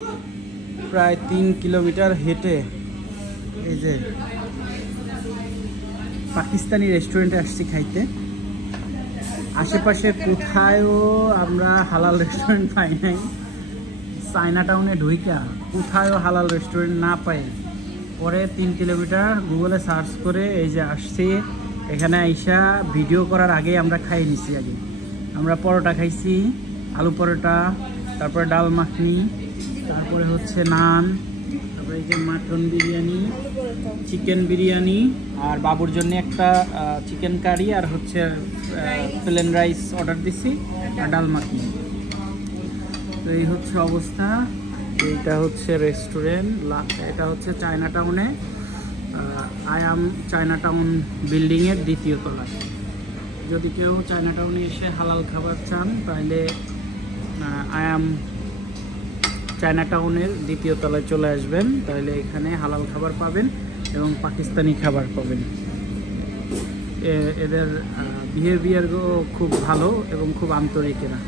প্রায় 3 কিলোমিটার হেঁটে এই যে পাকিস্তানি রেস্টুরেন্টে আসছি খাইতে। আশেপাশে কোথায়ও আমরা হালাল রেস্টুরেন্ট পাই নাই। চায়না টাউনে ঢুইকা কোথায়ও হালাল রেস্টুরেন্ট না পাই, পরে 3 কিলোমিটার গুগলে সার্চ করে এই যে আসছি। এখানে আইসা ভিডিও করার আগে আমরা খাই নিছি। আগে আমরা পরোটা খাইছি, আলু পরোটা, তারপরে ডাল মাখনি, তারপরে হচ্ছে নান, তারপরে এই যে মাটন বিরিয়ানি, চিকেন বিরিয়ানি, আর বাবুর জন্য একটা চিকেন কারি আর হচ্ছে প্লেন রাইস অর্ডার দিছি আর ডাল মাখনি। তো এই হচ্ছে অবস্থা। এইটা হচ্ছে রেস্টুরেন্ট, এটা হচ্ছে চায়না টাউনে আয়াম চায়না টাউন বিল্ডিংয়ের 2য় তলায়। যদি কেউ চায়না টাউনে এসে হালাল খাবার চান তাহলে আয়াম চায়না টাউনের 2য় তলায় চলে আসবেন, তাহলে এখানে হালাল খাবার পাবেন এবং পাকিস্তানি খাবার পাবেন। এদের বিহেভিয়ারও খুব ভালো এবং খুব আন্তরিক এরা।